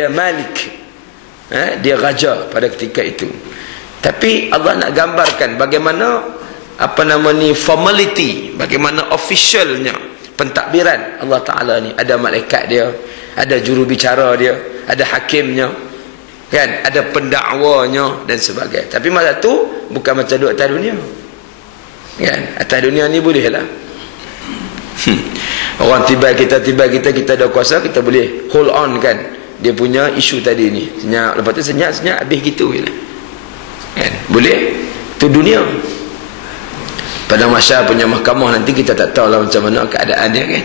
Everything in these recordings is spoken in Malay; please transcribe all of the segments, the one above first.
dia malik. Eh, dia raja pada ketika itu. Tapi Allah nak gambarkan bagaimana apa nama ni formality bagaimana officialnya pentadbiran. Allah Taala ni ada malaikat dia ada juru bicara dia ada hakimnya kan? Ada pendakwanya dan sebagainya. Tapi masa tu bukan macam duduk atas dunia. Kan? Atas dunia ni boleh lah. Hmm. orang tiba kita tiba kita kita ada kuasa kita boleh hold on kan dia punya isu tadi ni senyap. Lepas tu senyap senyap habis gitu je lah. Kan? Boleh? Tu dunia. Pada masa punya mahkamah nanti kita tak tahu lah macam mana keadaan dia kan?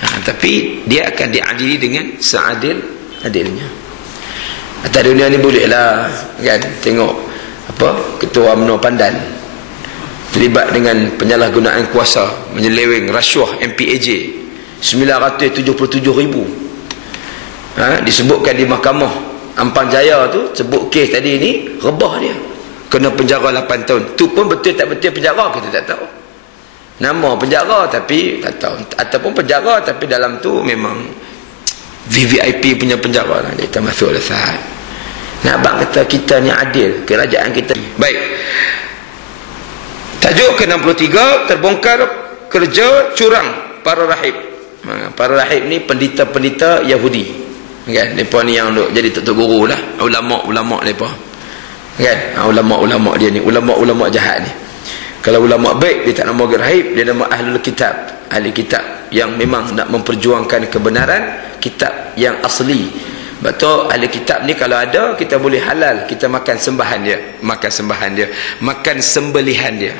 Ha, tapi dia akan diadili dengan seadil adilnya. Atas dunia ni boleh lah kan? Tengok apa ketua UMNO Pandan terlibat dengan penyalahgunaan kuasa menyeleweng rasuah MPAJ 977 ribu ha, disebutkan di mahkamah Ampang Jaya tu sebut kes tadi ni rebah dia. Kena penjara 8 tahun. Tu pun betul tak betul penjara kita tak tahu. Nama penjara tapi tak tahu. Ataupun penjara tapi dalam tu memang VVIP punya penjara lah kita masuk lah sahat. Nak abang kata kita ni adil kerajaan kita. Baik. Tajuk ke-63 terbongkar kerja curang para rahib. Ha, para rahib ni pendita-pendita Yahudi kan? Depa ni yang duk jadi tok guru lah. Ulama-ulama depa kan? Ha, ulama-ulama dia ni. Ulama-ulama jahat ni. Kalau ulama baik dia tak nama rahib dia nama ahlul kitab. Ahli kitab yang memang nak memperjuangkan kebenaran kitab yang asli. Betul ahli kitab ni kalau ada kita boleh halal. Kita makan sembahan dia. Makan sembahan dia. Makan sembelihan dia.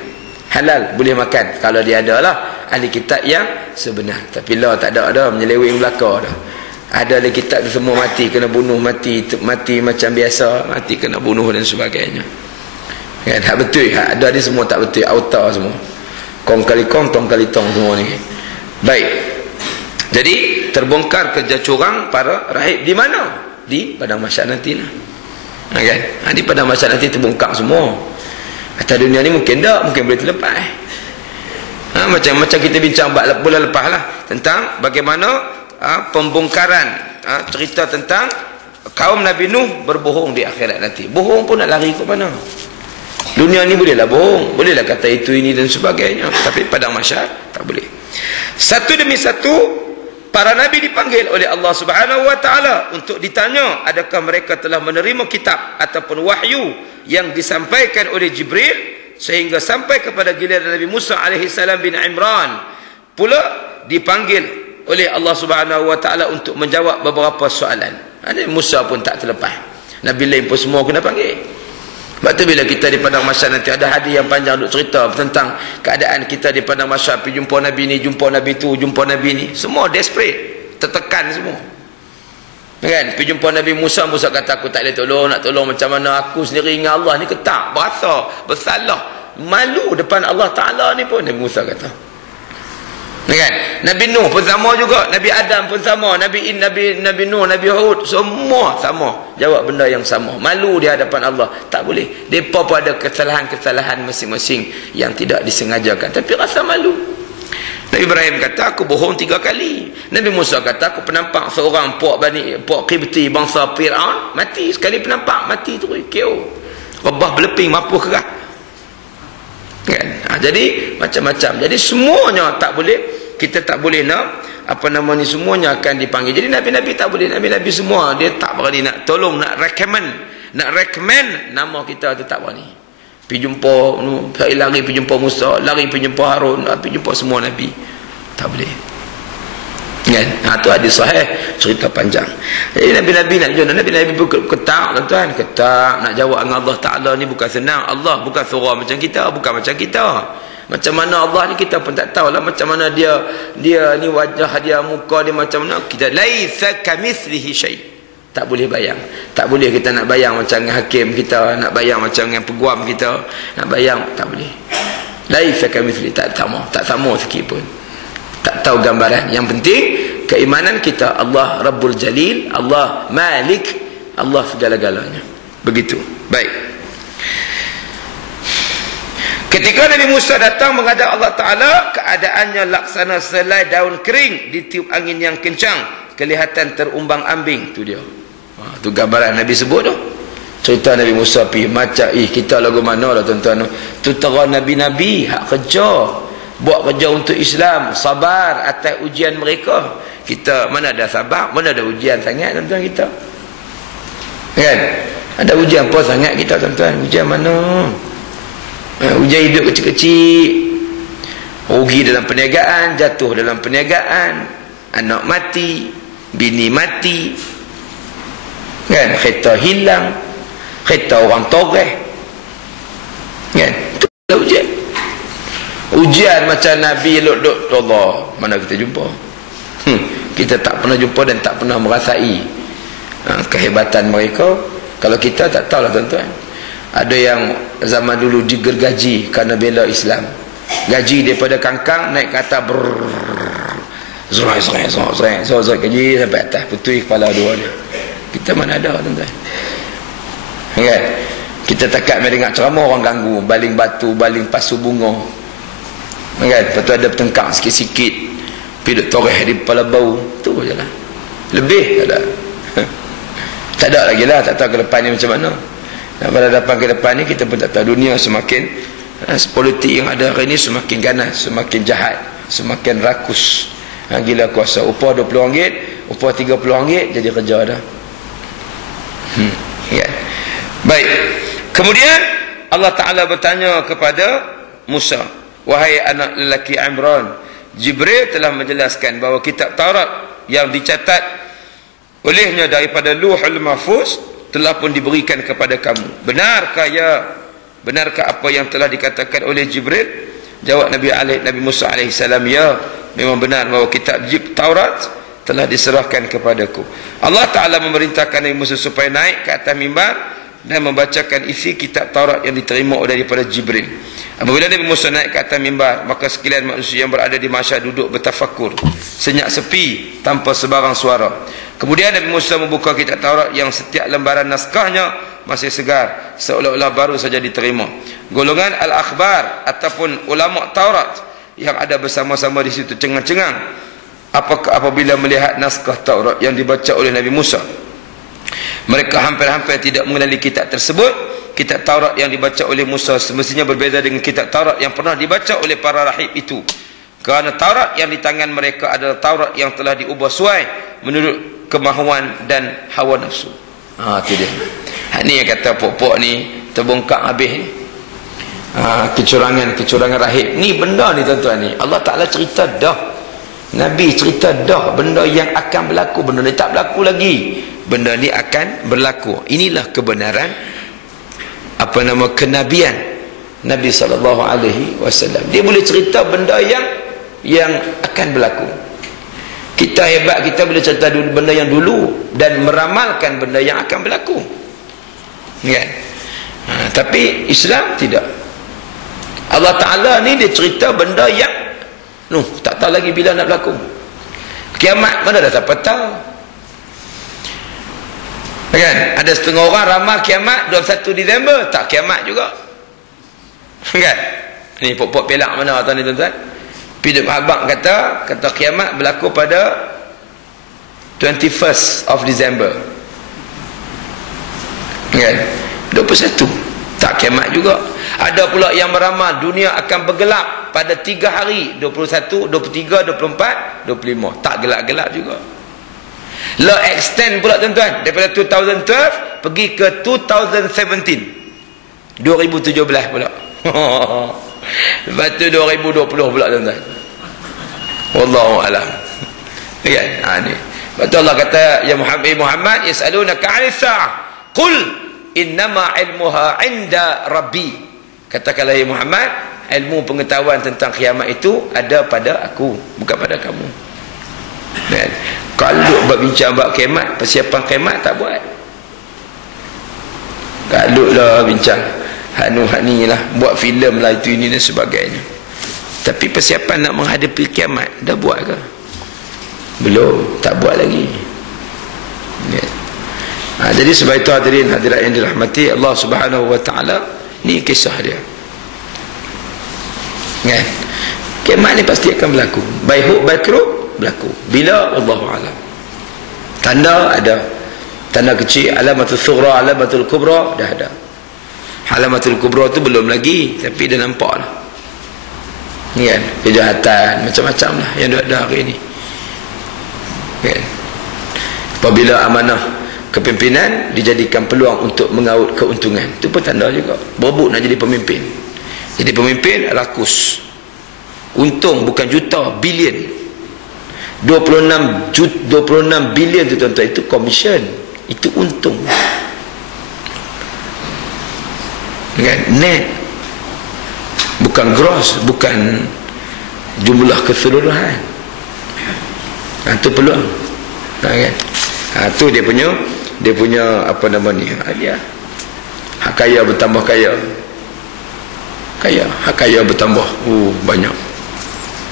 Halal boleh makan. Kalau dia ada lah ahli kitab yang sebenar. Tapi lah tak ada ada menyeleweng belakang dah ada lagi tu semua mati kena bunuh mati mati macam biasa mati kena bunuh dan sebagainya. Kan? Tak betul ha, ada ni semua tak betul auta semua. Kong kali kong tong kali tong semua ni. Baik. Jadi terbongkar kerja curang para rahib di mana? Di padang masyarakat nanti lah. Kan? Ha, di padang masyarakat nanti terbongkar semua. Atas dunia ni mungkin tak mungkin boleh terlepas. Ha, macam macam kita bincang bulan lepas lah tentang bagaimana ha, pembongkaran ha, cerita tentang kaum Nabi Nuh berbohong di akhirat nanti. Bohong pun nak lari ke mana? Dunia ni bolehlah bohong bolehlah kata itu ini dan sebagainya. Tapi pada masyarakat tak boleh. Satu demi satu para nabi dipanggil oleh Allah Subhanahu wa taala untuk ditanya adakah mereka telah menerima kitab ataupun wahyu yang disampaikan oleh Jibril sehingga sampai kepada giliran Nabi Musa alaihi salam bin Imran? Pula dipanggil oleh Allah Subhanahu Wa Taala untuk menjawab beberapa soalan. Nabi Musa pun tak terlepas. Nabi lain pun semua kena panggil. Sebab tu bila kita di padang masa nanti ada hadis yang panjang untuk cerita tentang keadaan kita di padang masa pergi jumpa Nabi ni, jumpa Nabi tu, jumpa Nabi ni. Semua desperate. Tertekan semua. Kan? Pergi jumpa Nabi Musa, Musa kata aku tak boleh tolong, nak tolong macam mana aku sendiri dengan Allah ni ketak, berasa, bersalah. Malu depan Allah Ta'ala ni pun Nabi Musa kata kan? Nabi Nuh pun sama juga. Nabi Adam pun sama. Nabi In Nabi Nabi Nuh Nabi Hud semua sama. Jawab benda yang sama. Malu di hadapan Allah. Tak boleh. Depa pun ada kesalahan-kesalahan masing-masing yang tidak disengajakan. Tapi rasa malu. Nabi Ibrahim kata aku bohong tiga kali. Nabi Musa kata aku penampak seorang puak bani puak Qibti bangsa Fir'aun. Mati sekali penampak. Mati tu keo rebah beleping mampu kerah ha, jadi macam-macam. Jadi semuanya tak boleh kita tak boleh nak apa nama ni semuanya akan dipanggil. Jadi nabi-nabi tak boleh. Nabi-nabi semua dia tak berani nak tolong nak recommend nak recommend nama kita tu tak berani pergi jumpa lari pergi jumpa Musa lari pergi jumpa Harun pergi jumpa semua nabi. Tak boleh kan? Ha, tu hadis sahih cerita panjang. Jadi nabi-nabi nak jumpa nabi-nabi ketak tuan-tuan ketak. Nak jawab dengan Allah Ta'ala ni bukan senang. Allah bukan surah macam kita bukan macam kita. Macam mana Allah ni kita pun tak tahu lah macam mana dia dia ni wajah dia muka dia macam mana. Kita laisa kamithlihi syai. Tak boleh bayang. Tak boleh kita nak bayang macam dengan hakim kita nak bayang macam dengan peguam kita. Nak bayang tak boleh. Laisa kamithli tak sama tak sama sikit pun tak tahu gambaran. Yang penting keimanan kita Allah Rabbul Jalil Allah Malik Allah segala-galanya. Begitu. Baik. Ketika Nabi Musa datang menghadap Allah Ta'ala, keadaannya laksana selai daun kering ditiup angin yang kencang. Kelihatan terumbang ambing. Itu dia. Ha, tu gambaran Nabi sebut tu. Cerita Nabi Musa pi macam ih kita lagu mana lah tuan-tuan? Tu terang Nabi-Nabi hak kerja buat kerja untuk Islam sabar atas ujian mereka. Kita mana ada sabar mana ada ujian sangat tuan-tuan kita. Kan? Ada ujian apa sangat kita tuan-tuan? Ujian mana? Ha, ujian hidup kecil-kecil. Rugi dalam perniagaan jatuh dalam perniagaan. Anak mati bini mati. Kan? Kereta hilang. Kereta orang toreh. Kan? Itu ujian ujian macam Nabi elok-elok Allah mana kita jumpa? Hmm. kita tak pernah jumpa dan tak pernah merasai ha, kehebatan mereka. Kalau kita tak tahu lah tuan-tuan. Ada yang zaman dulu digergaji kerana bela Islam. Gaji daripada kangkang naik Zrai, zrai, zrai, zrai, zrai, zrai, gaji sampai atas putui kepala dua dia. Kita mana ada tuan-tuan. Kan kita takat main dengar ceramah orang ganggu baling batu baling pasu bunga kan? Lepas tu ada bertengkar sikit-sikit. Duk toreh di kepala bau. Tu je lah. Lebih tak ada. Tak ada lagi lah. Tak tahu ke depan ni macam mana. Dan pada depan ke depan ni kita pun tak tahu. Dunia semakin eh, politik yang ada hari ni semakin ganas semakin jahat semakin rakus. Ha, gila kuasa. Upah RM20 upah RM30 jadi kerja dah. Hmm. ya. baik. Kemudian Allah Ta'ala bertanya kepada Musa wahai anak lelaki Imran Jibril telah menjelaskan bahawa kitab Taurat yang dicatat olehnya daripada luhul mahfuz telah pun diberikan kepada kamu. Benarkah ya? Benarkah apa yang telah dikatakan oleh Jibril? Jawab Nabi Ali Nabi Musa alaihi salam ya memang benar bahawa kitab Jib Taurat telah diserahkan kepadaku. Allah Ta'ala memerintahkan Nabi Musa supaya naik ke atas mimbar dan membacakan isi kitab Taurat yang diterima daripada Jibril Apabila Nabi Musa naik ke atas mimbar, maka sekalian manusia yang berada di masyarakat duduk bertafakur. Senyap sepi tanpa sebarang suara. Kemudian Nabi Musa membuka kitab Taurat yang setiap lembaran naskahnya masih segar. Seolah-olah baru saja diterima. Golongan Al-Akhbar ataupun ulama Taurat yang ada bersama-sama di situ cengang-cengang. Apakah apabila melihat naskah Taurat yang dibaca oleh Nabi Musa. Mereka hampir-hampir tidak mengenali kitab tersebut. Kitab Taurat yang dibaca oleh Musa semestinya berbeza dengan kitab Taurat yang pernah dibaca oleh para rahib itu. Kerana Taurat yang di tangan mereka adalah Taurat yang telah diubah suai menurut kemahuan dan hawa nafsu. Ha itu dia. Ha, ni yang kata pok-pok ni terbongkak habis ni. Ha, kecurangan-kecurangan rahib. Ni benda ni tuan-tuan ni. Allah Ta'ala cerita dah. Nabi cerita dah benda yang akan berlaku. Benda ni tak berlaku lagi benda ni akan berlaku inilah kebenaran apa nama kenabian Nabi sallallahu alaihi wasallam. Dia boleh cerita benda yang yang akan berlaku. Kita hebat kita boleh cerita dulu benda yang dulu dan meramalkan benda yang akan berlaku. Kan? Ha, tapi Islam tidak. Allah Taala ni dia cerita benda yang noh tak tahu lagi bila nak berlaku. Kiamat mana dah siapa tahu kan? Ada setengah orang ramal kiamat 21 Disember tak kiamat juga. Kan? Ni pok-pok pelak mana tuan ni tuan-tuan? Piduk Abang kata kata kiamat berlaku pada 21st of December kan? 21 tak kiamat juga. Ada pula yang meramal dunia akan bergelap pada 3 hari. 21, 23, 24, 25 tak gelap-gelap juga Law extend pula tuan-tuan. Daripada 2012 pergi ke 2017 2017 pula. Lepas tu 2020 pula tuan-tuan. Wallahu alam. Ya ha ni. Betul Allah kata ya Muhammad ya Muhammad yasalunaka 'anil sa'ah. Qul innama 'ilmuha 'inda rabbi. Katakanlah ya Muhammad ilmu pengetahuan tentang kiamat itu ada pada aku bukan pada kamu kan? Kalau buat bincang buat kemat persiapan kemat tak buat. Kalau lah bincang hanu hani lah buat filem lah itu ini dan sebagainya. Tapi persiapan nak menghadapi kiamat dah buat ke? Belum tak buat lagi. Ya. ha, jadi sebab itu hadirin hadirat yang dirahmati Allah subhanahu wa ta'ala ni kisah dia. Kan? Kiamat ni pasti akan berlaku. Baik huk baik keruk berlaku. Bila? Allah alam. Tanda ada. Tanda kecil. Alamatul sughra alamatul kubra dah ada. Alamatul kubra tu belum lagi tapi dah nampak lah. Kan? Kejahatan macam-macam lah yang ada hari ni. Kan? Apabila amanah kepimpinan dijadikan peluang untuk mengaut keuntungan. Itu pun tanda juga. Berebut nak jadi pemimpin. Jadi pemimpin rakus. Untung bukan juta bilion 26 juta 26 bilion tu tuan-tuan itu commission. Itu untung. Kan? Net. Bukan gross bukan jumlah keseluruhan. Ha, itu peluang. Ha, kan? Ha, tu dia punya dia punya apa nama ni dia hak kaya bertambah kaya. Kaya. Hak kaya bertambah. Uh, banyak.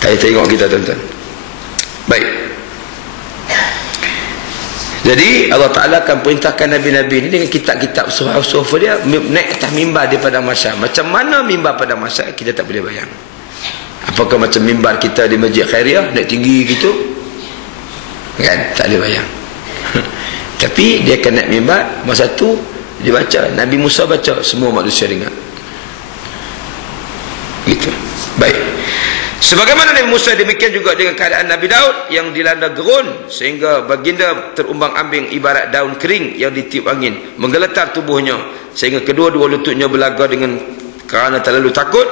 Saya tengok kita tuan-tuan baik jadi Allah Ta'ala akan perintahkan Nabi-Nabi ini dengan kitab-kitab suhaf-suhaf dia naik atas mimbar di padang masyar. Macam mana mimbar padang masyar kita tak boleh bayang. Apakah macam mimbar kita di Masjid Khairiyah naik tinggi gitu? Kan? Tak boleh bayang. Tapi dia akan naik mimbar masa tu dia baca. Nabi Musa baca semua manusia dengar. Gitu. Baik. Sebagaimana Nabi Musa demikian juga dengan keadaan Nabi Daud yang dilanda gerun sehingga baginda terumbang ambing ibarat daun kering yang ditiup angin menggeletar tubuhnya sehingga kedua-dua lututnya belaga dengan kerana terlalu takut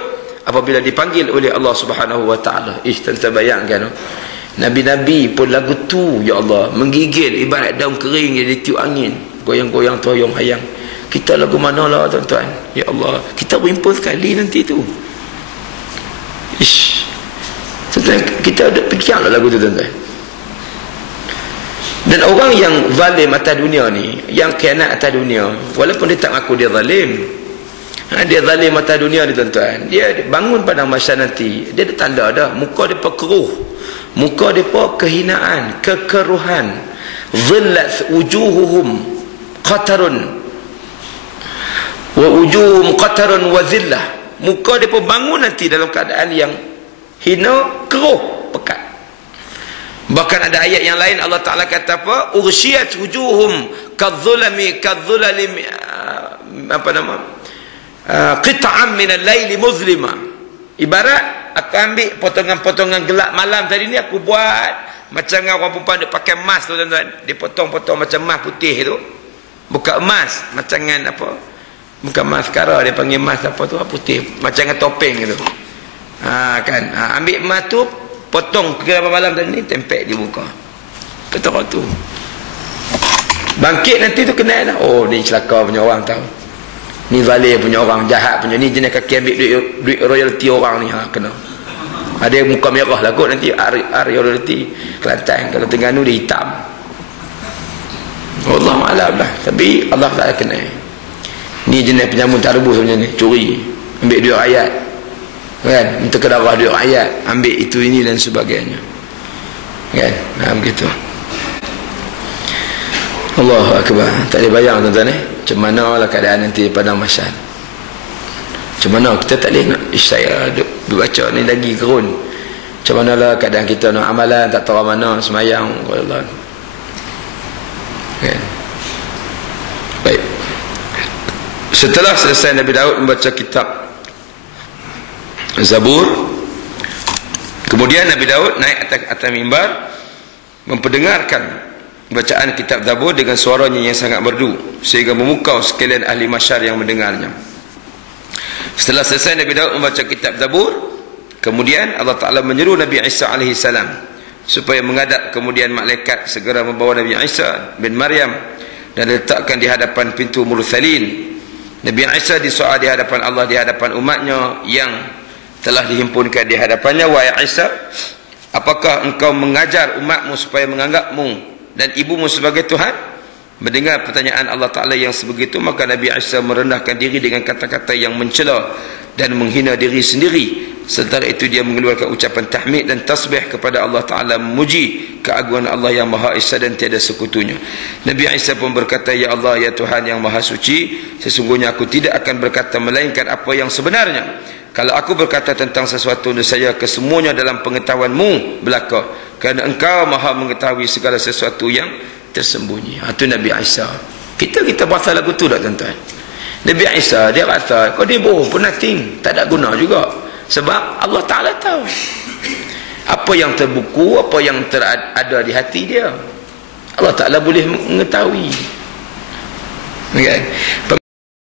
apabila dipanggil oleh Allah Subhanahu wa taala. Ih, tentang bayangkan Nabi-nabi pun lagu tu ya Allah menggigil ibarat daun kering yang ditiup angin goyang-goyang toyong hayang. Kita lagu mana lah tuan-tuan? Ya Allah, kita berimpun sekali nanti tu. Ish. Tuan-tuan, kita ada fikirlah lagu tu tuan-tuan. Dan orang yang zalim atas dunia ni, yang kianat atas dunia, walaupun dia tak mengaku dia zalim, ha, dia zalim atas dunia ni tuan-tuan, dia bangun pada masa nanti, dia ada tanda dah, muka dia keruh, muka dia kehinaan, kekeruhan, zillat wujuhuhum qatarun. Wa wujuhum qatarun wa zillah. Muka dia bangun nanti dalam keadaan yang hina keruh pekat. Bahkan ada ayat yang lain Allah Taala kata apa? Ursyat wujuhum kadzulami kadzulalimi uh, apa nama? Uh, qit'am min al-lail muzlima. Ibarat aku ambil potongan-potongan gelap malam tadi ni aku buat. Macam orang perempuan dia pakai emas tu tuan-tuan. Dia potong-potong macam emas putih tu. Bukan emas macam dengan apa? Bukan maskara dia panggil emas apa tu? Putih. Macam dengan topeng tu ha, kan? Ha, ambil emas tu potong ke dalam malam tadi ni tempek di muka orang tu. Bangkit nanti tu kena dah. Oh ni celaka punya orang tahu ni zalim punya orang jahat punya. Ni jenis kaki ambil duit, duit royalty orang ni ha, kena. Ada muka merah lah kot nanti royalty Kelantan kalau Terengganu dia hitam. Allah malam lah. Tapi Allah tak kena ni jenis penyamun tak rebus macam ni curi. Ambil duit ayat kan? Minta kedarah duit ayat ambil itu ini dan sebagainya. Kan? Nah begitu. Allah akbar. Tak boleh bayang tuan-tuan eh? Macam mana lah keadaan nanti pada masyarakat macam mana? Kita tak boleh nak ish saya duk, duk baca ni lagi gerun macam mana lah keadaan kita nak amalan tak tahu mana semayang Allah kan? Baik. Setelah selesai Nabi Daud membaca kitab Zabur. Kemudian Nabi Daud naik atas, atas mimbar memperdengarkan bacaan kitab Zabur dengan suaranya yang sangat merdu sehingga memukau sekalian ahli masyar yang mendengarnya. Setelah selesai Nabi Daud membaca kitab Zabur. Kemudian Allah Ta'ala menyeru Nabi Isa salam supaya mengadap kemudian malaikat segera membawa Nabi Isa bin Maryam dan letakkan di hadapan pintu Mursalin. Nabi Isa disoal di hadapan Allah di hadapan umatnya yang telah dihimpunkan di hadapannya wahai Isa apakah engkau mengajar umatmu supaya menganggapmu dan ibumu sebagai Tuhan? Mendengar pertanyaan Allah Ta'ala yang sebegitu maka Nabi Isa merendahkan diri dengan kata-kata yang mencela dan menghina diri sendiri. Setelah itu dia mengeluarkan ucapan tahmid dan tasbih kepada Allah Ta'ala memuji keagungan Allah yang Maha Esa dan tiada sekutunya. Nabi Isa pun berkata Ya Allah ya Tuhan yang Maha Suci sesungguhnya aku tidak akan berkata melainkan apa yang sebenarnya. Kalau aku berkata tentang sesuatu saya kesemuanya dalam pengetahuanmu belaka kerana engkau maha mengetahui segala sesuatu yang tersembunyi. Ha, tu Nabi Isa. Kita kita pasal lagu tu tak tuan-tuan Nabi Isa dia kata kau dia bohong pun nothing. Tak ada guna juga. Sebab Allah Ta'ala tahu. Apa yang terbuku apa yang terada di hati dia Allah Ta'ala boleh mengetahui. Okay.